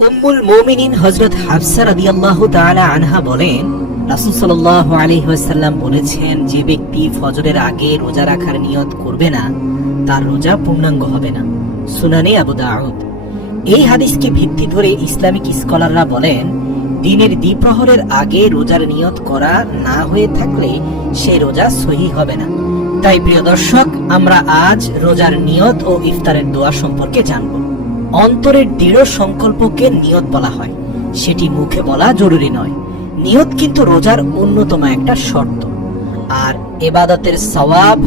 উম্মুল মুমিনিন হযরত হাফসা রাদিয়াল্লাহু তাআলা আনহা বলেন, রাসূল সাল্লাল্লাহু আলাইহি ওয়াসাল্লাম বলেছেন, যে ব্যক্তি ফজরের আগে রোজা রাখার নিয়ত করবে না তার রোজা পূর্ণাঙ্গ হবে না। সুনানে আবু দাউদ। এই হাদিসকে ভিত্তি ধরে ইসলামিক স্কলাররা বলেন, দিনের দ্বিপ্রহরের আগে রোজার নিয়ত করা না হয়ে থাকলে সেই রোজা সহিহ হবে না। তাই প্রিয় দর্শক, আমরা আজ রোজার নিয়ত ও ইফতারের দোয়া সম্পর্কে জানব। অন্তরের দৃঢ় সংকল্পকে নিয়ত বলা হয়, সেটি মুখে বলা জরুরি নয়। নিয়ত কিন্তু রোজার অন্যতম একটা শর্ত, আর ইবাদতের সওয়াব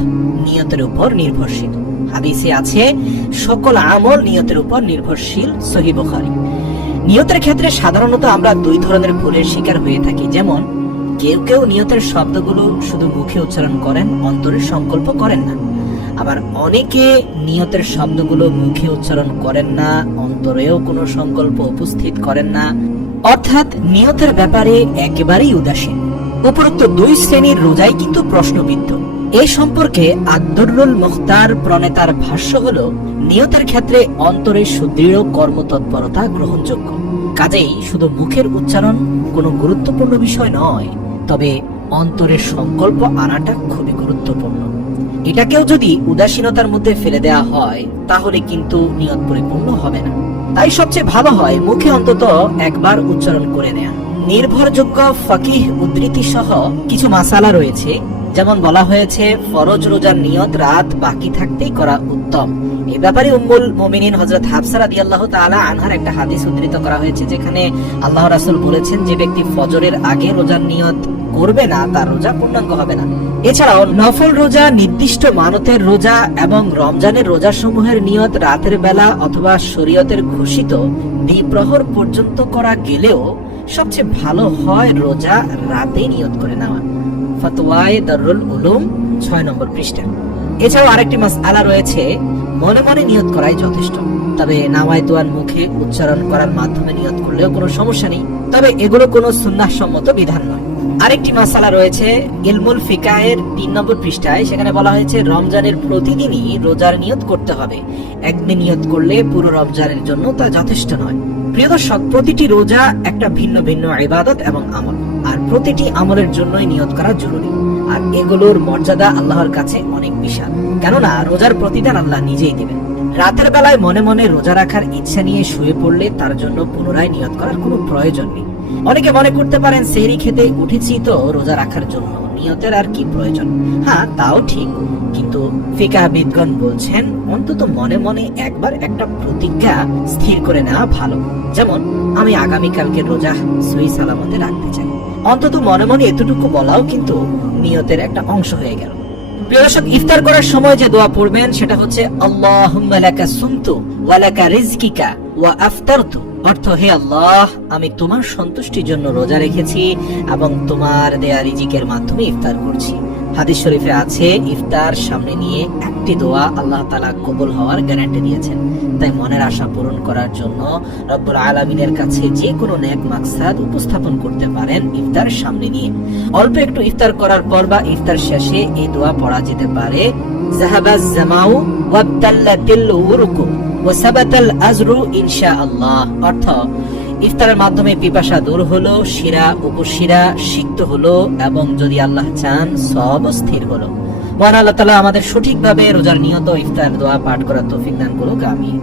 নিয়তের উপর নির্ভরশীল। হাদিসে আছে, সকল আমল নিয়তের উপর নির্ভরশীল, সহিহ বুখারী। নিয়তের ক্ষেত্রে সাধারণত আমরা দুই ধরনের ভুলের শিকার হয়ে থাকি। যেমন, কেউ কেউ নিয়তের শব্দগুলো শুধু মুখে উচ্চারণ করেন, অন্তরে সংকল্প করেন না। আবার অনেকে নিয়তের শব্দগুলো মুখে উচ্চারণ করেন না, অন্তরেও কোনো সংকল্প উপস্থিত করেন না, অর্থাৎ নিয়তের ব্যাপারে একেবারেই উদাসীন। উপরোক্ত দুই শ্রেণীর রোজাই কিন্তু প্রশ্নবিদ্ধ। এই সম্পর্কে আদ-দুররুল মুখতার প্রণেতার ভাষ্য হলো, নিয়তের ক্ষেত্রে অন্তরে সুদৃঢ় কর্মতৎপরতা গ্রহণযোগ্য। কাজেই শুধু মুখের উচ্চারণ কোনো গুরুত্বপূর্ণ বিষয় নয়, তবে অন্তরের সংকল্প আনাটা খুবই গুরুত্বপূর্ণ। এটাকেও যদি উদাসীনতার মধ্যে ফেলে দেওয়া হয়, তাহলে কিন্তু নিয়ত পরিপূর্ণ হবে না। তাই সবচেয়ে ভালো হয় মুখে অন্তত একবার উচ্চারণ করে নেয়া। নির্ভরযোগ্য ফকিহ উদ্ধৃতি সহ কিছু মাসালা রয়েছে। যেমন বলা হয়েছে, ফরজ রোজার নিয়ত রাত বাকি থাকতেই করা উত্তম। এই ব্যাপারে উম্মুল মুমিনিন হযরত হাফসা রাদিয়াল্লাহু তাআলা আনহার একটা হাদিস উদ্ধৃত করা হয়েছে, যেখানে আল্লাহর রাসূল বলেছেন, যে ব্যক্তি ফজরের আগে রোজার নিয়ত করবে না তার রোজা পূর্ণাঙ্গ হবে না। এছাড়াও নফল রোজা, নির্দিষ্ট মানতের রোজা এবং রমজানের রোজা সমূহের নিয়ত রাতের বেলা অথবা শরীয়তের ঘোষিত দ্বিপ্রহর পর্যন্ত করা গেলেও সবচেয়ে ভালো হয় রোজা রাতে নিয়ত করে নেওয়া। ফতওয়ায়ে দারুল উলুম 6 নম্বর পৃষ্ঠা। এছাড়াও আরেকটি মাসআলা রয়েছে, মনে মনে নিয়ত করাই যথেষ্ট। তবে নাওয়াইতুয়ান মুখে উচ্চারণ করার মাধ্যমে নিয়ত করলেও কোনো সমস্যা নেই, তবে এগুলো কোনো সুন্নাহ সম্মত বিধান নয়। আরেকটি মাসালা রয়েছে ইলমুল ফিকাহের 3 নম্বর পৃষ্ঠায়, সেখানে বলা হয়েছে রমজানের প্রতিদিনই রোজার নিয়ত করতে হবে। একদিন নিয়ত করলে পুরো রমজানের জন্য তা যথেষ্ট নয়। প্রিয় দর্শক, প্রতিটি রোজা একটা ভিন্ন ভিন্ন ইবাদত এবং আমল, আর প্রতিটি আমলের জন্যই নিয়ত করা জরুরি। আর এগুলোর মর্যাদা আল্লাহর কাছে অনেক বিশাল, কেননা রোজার প্রতিদান আল্লাহ নিজেই দিবেন। রাতের বেলায় মনে মনে রোজা রাখার ইচ্ছা নিয়ে শুয়ে পড়লে তার জন্য পুনরায় নিয়ত করার কোনো প্রয়োজন নেই। অনেকে মনে করতে পারেন, সেহরি খেতে উঠেছি তো রোজা রাখার জন্য, নিয়তের আর কি প্রয়োজন। হ্যাঁ, তাও ঠিক, কিন্তু ফিকাহবিদগণ বলছেন, অন্তত মনে মনে একবার একটা প্রতিজ্ঞা স্থির করে নেওয়া ভালো। যেমন, আমি আগামীকালকে রোজা সহি সালামতে রাখতে চাই। অন্তত মনে মনে এতটুকু বলাও কিন্তু নিয়তের একটা অংশ হয়ে গেল। প্রিয় দর্শক, ইফতার করার সময় যে দোয়া পড়বেন সেটা হচ্ছে, আল্লাহুম্মা লাকা সুমতু ওয়া লাকা রিজকিকা ওয়া আফতারতু। অর্থ, হে আল্লাহ, আমি তোমার সন্তুষ্টির জন্য রোজা রেখেছি এবং তোমার দেয়া রিজিকের মাধ্যমে ইফতার করছি। হাদিস শরীফে আছে, ইফতার সামনে নিয়ে একটি দোয়া আল্লাহ তাআলা কবুল হওয়ার গ্যারান্টি দিয়েছেন। তাই মনের আশা পূরণ করার জন্য রব্বুল আলামিনের কাছে যে কোনো নেক মাকসাদ উপস্থাপন করতে পারেন ইফতার সামনে নিয়ে। অল্প একটু ইফতার করার পর বা ইফতার শেষে এই দোয়া পড়া যেতে পারে, যাহাবাজ জামাউ ওয়াবতাল্লাতিল উরুকু ওয়া সাবাতাল আজরু ইনশাআল্লাহ। অর্থ, ইফতারের মাধ্যমে পিপাসা দূর হলো, শিরা উপশিরা সিক্ত হলো এবং যদি আল্লাহ চান সব স্থির হলো। মহান আল্লাহ তাআলা আমাদের সঠিকভাবে রোজার নিয়ত ইফতার দোয়া পাঠ করার তৌফিক দান করুক। আমিন।